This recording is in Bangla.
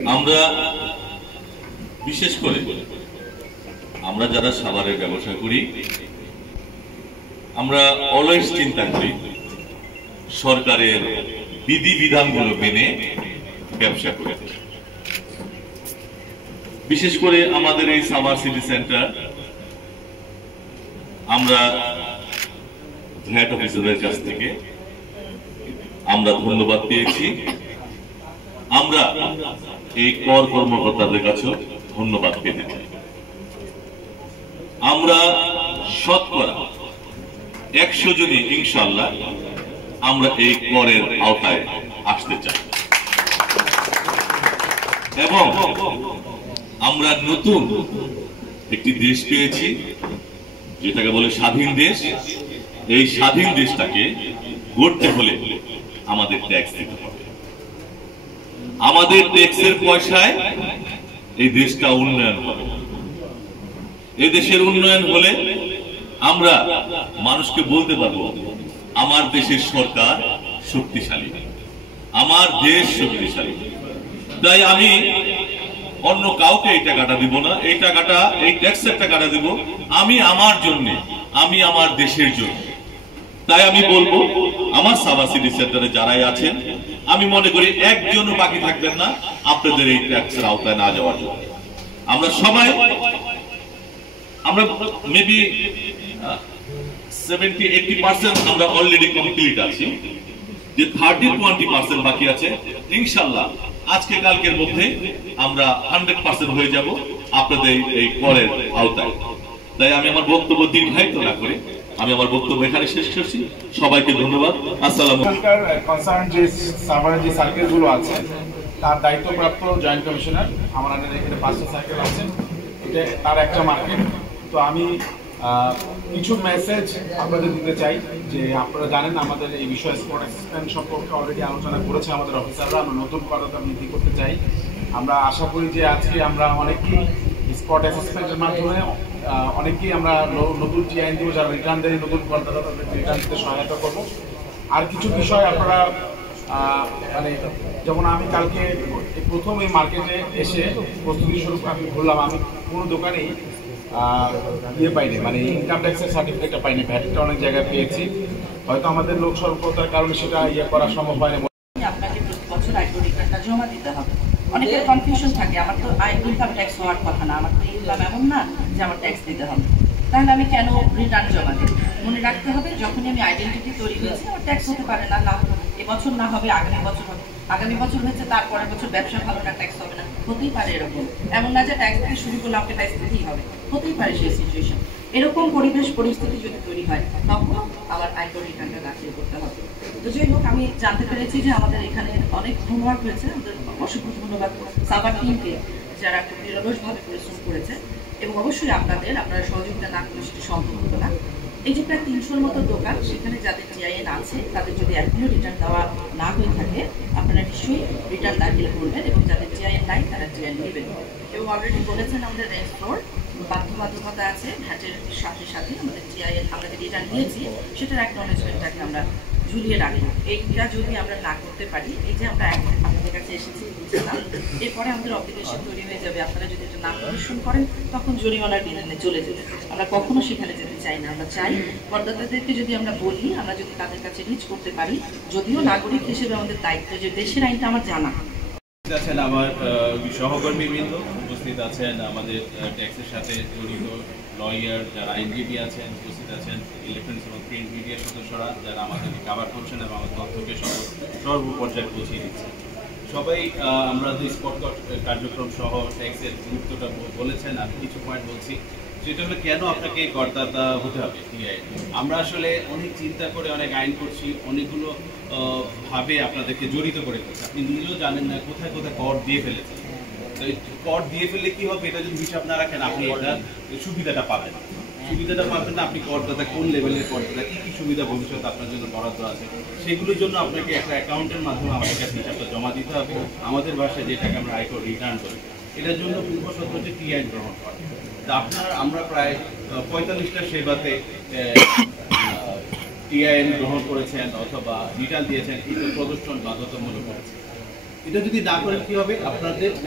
আমরা বিশেষ করে আমরা যারা সাভারের ব্যবসা করি আমরা অলওয়েজ চিন্তা করি সরকারের বিধিবিধানগুলো মেনে ব্যবসা করে। বিশেষ করে আমাদের এই সাভার সিটি সেন্টার আমরা ভ্যাট অফিসারের কাছ থেকে আমরা ধন্যবাদ পেয়েছি। আমরা এই কর কর্মকর্তাদের কাছে ধন্যবাদ পেতে চাই। আমরা শতকরা 100 জনই ইনশাআল্লাহ আমরা এই করের আওতায় আসতে চাই এবং আমরা নতুন একটি দেশ পেয়েছি যেটাকে বলে স্বাধীন দেশ। এই স্বাধীন দেশটাকে গড়তে হলে আমাদের ট্যাক্স দিতে হবে। আমাদের ট্যাক্সের পয়সায় এই দেশটা উন্নয়ন হবে। এই দেশের উন্নয়ন হলে আমরা মানুষকে বলতে পারবো আমার দেশের সরকার শক্তিশালী, আমার দেশ শক্তিশালী। তাই আমি অন্য কাউকে এই টাকাটা দিব না, এই টাকাটা এই ট্যাক্সের টাকাটা দিব আমি আমার জন্য, আমি আমার দেশের জন্য। তাই আমি বলবো আমার সাভার সিটি সেন্টারে যারাই আছেন আমি মনে করি একজনও বাকি থাকবেন না আপনাদের এই ট্যাক্সের আওতায় না যাওয়ার জন্য। আমরা সবাই আমরা মেবি 70-80% আমরা অলরেডি কমপ্লিট আছি, যে 30-20% বাকি আছে। ইনশাআল্লাহ আজকে কালকের মধ্যে আমরা 100% হয়ে যাব আপনাদের এই করের আওতায়। তাই আমি আমার বক্তব্য দীর্ঘায়িত না করে আমি আমার বক্তব্য এখানে শেষ করছি। সবাইকে ধন্যবাদ। আসসালামু আলাইকুম। কনসার্ন যে সাভারের যে সার্কেল গুলো আছে তার দায়িত্বপ্রাপ্ত জয়েন্ট কমিশনার আমাদের এখানে 5টা সার্কেল আছে, এটা তার একটা মার্কেট। তো আমি কিছু মেসেজ আপনাদের দিতে চাই যে আপনারা জানেন আমাদের এই বিষয়ে স্পট অ্যাসিস্ট্যান্ট সম্পর্কে অলরেডি আলোচনা করেছে আমাদের অফিসাররা। আমরা নতুন করতা বৃদ্ধি করতে চাই। আমরা আশা করি যে আজকে আমরা অনেকেই স্পট অ্যাসেসমেন্টের মাধ্যমে অনেকেই আমরা নতুন টিআইন দিব, যারা রিটার্ন দেয় নতুন করদাতা তাদের রিটার্ন দিতে সহায়তা করবো। আর কিছু বিষয় আপনারা মানে যেমন আমি কালকে প্রথম এই মার্কেটে এসে প্রস্তুতি স্বরূপ আমি বললাম আমি কোনো দোকানেই পাইনি, মানে ইনকাম ট্যাক্সের সার্টিফিকেটটা পাইনি। ভ্যাটটা অনেক জায়গায় পেয়েছি, হয়তো আমাদের লোক স্বল্পতার কারণে সেটা করা সম্ভব হয়নি। আপনাকে প্রতি বছর আয়কর রিটার্নটা জমা দিতে হবে। অনেকের কনফিউশন থাকে আমার তো ইনকাম ট্যাক্স হওয়ার কথা না, আমার তো ইনকাম এমন না যে আমার ট্যাক্স দিতে হবে, তাহলে আমি কেন রিটার্ন জমা দিই? মনে রাখতে হবে যখনই আমি আইডেন্টিটি তৈরি হয়েছে আমার ট্যাক্স হতে পারে না, না এবছর না হবে আগামী বছর হবে, আগামী বছর হয়েছে তারপরের বছর ব্যবসা ভালো না ট্যাক্স হবে না, হতেই পারে এরকম। এমন না যে ট্যাক্স দিতে শুরু করলে আমাকে ট্যাক্স দিতেই হবে, হতেই পারে সেই সিচুয়েশন। এরকম পরিবেশ পরিস্থিতি যদি তৈরি হয় তখন আবার আয়কর রিটার্নটা দাখিল করতে হবে। তো যাই হোক, আমি জানতে পেরেছি যে আমাদের এখানে অনেক হোমওয়ার্ক হয়েছে। আমাদের অসংখ্য ধন্যবাদ সাভার টিমকে যারা খুব নিরলসভাবে পরিশ্রম করেছে এবং অবশ্যই আপনারা সহযোগিতা না করলে সেটি সম্ভব হতো না। এই যে প্রায় 300-র মতো দোকান, সেখানে যাদের টিআইএন আছে তাদের যদি এখনো রিটার্ন দেওয়া না হয়ে থাকে আপনারা নিশ্চয়ই রিটার্ন দাখিল করবেন এবং যাদের টিআইএন নাই তারা টিআইএন নেবেন। এবং অলরেডি বলেছেন আমাদের রেঞ্জ ফ্লোর বাধ্যবাধকতা আছে ভ্যাটের সাথে সাথে আমাদের টিআইএন আমরা যে রিটার্ন দিয়েছি সেটার অ্যাকনলেজমেন্টটাকে আমরা ঝুলিয়ে রাখবো। এইটা যদি আমরা না করতে পারি, এই যে আমরা আপনাদের কাছে এসেছি বুঝলাম, এরপরে আমাদের অব্লিগেশন তৈরি হয়ে যাবে। আপনারা যদি এটা না পরিশ্রম করেন তখন জরিমানার বিধানে চলে যাবে। আমরা কখনো সেখানে যেতে চাই না। আমরা চাই করদাতাদেরকে যদি আমরা বলি, আমরা যদি তাদের কাছে রিচ করতে পারি, যদিও নাগরিক হিসেবে আমাদের দায়িত্ব যে দেশের আইনটা আমার জানা। আছেন আমার সহকর্মীবৃন্দ, উপস্থিত আছেন আমাদের ট্যাক্সের সাথে জড়িত লয়ার যারা আইনজীবী আছেন, উপস্থিত আছেন ইলেকট্রনিক্স এবং প্রিন্ট মিডিয়ার সদস্যরা যারা আমাদেরকে কাভার করছেন এবং আমাদের তথ্যকে সর্বপর্যায়ে পৌঁছে দিচ্ছেন। সবাই আমরা যে স্পট কার্যক্রম সহ ট্যাক্সের গুরুত্বটা বলেছেন। আমি কিছু পয়েন্ট বলছি, সেটা হলো কেন আপনাকে করদাতা হতে হবে টিআইএন। আমরা আসলে অনেক চিন্তা করে অনেক আইন করছি, অনেকগুলো ভাবে আপনাদেরকে জড়িত করে ফেলছি। আপনি নিজেও জানেন না কোথায় কোথায় কর দিয়ে ফেলেছেন। তো এই কর দিয়ে ফেললে কি হবে, এটা যদি হিসাব না রাখেন আপনি এটা সুবিধাটা পাবেন না। আপনি করদাতা কোন লেভেলের করদাতা, কী কী সুবিধা ভবিষ্যতে আপনার জন্য বরাদ্দ আছে, সেগুলোর জন্য আপনাকে একটা অ্যাকাউন্টের মাধ্যমে আমাদের কাছে হিসাবটা জমা দিতে হবে। আমাদের ভাষায় যেটাকে আমরা আয়কর রিটার্ন করি, এটার জন্য পূর্বশর্ত হচ্ছে টিআইএন গ্রহণ করা। আমরা প্রায় 45টা সেবাতে টিআইএন গ্রহণ করেছেন অথবা রিটার্ন দিয়েছেন, এটা প্রদর্শন বাধ্যতামূলক করেছে। এটা যদি না করেন কি হবে, আপনাদের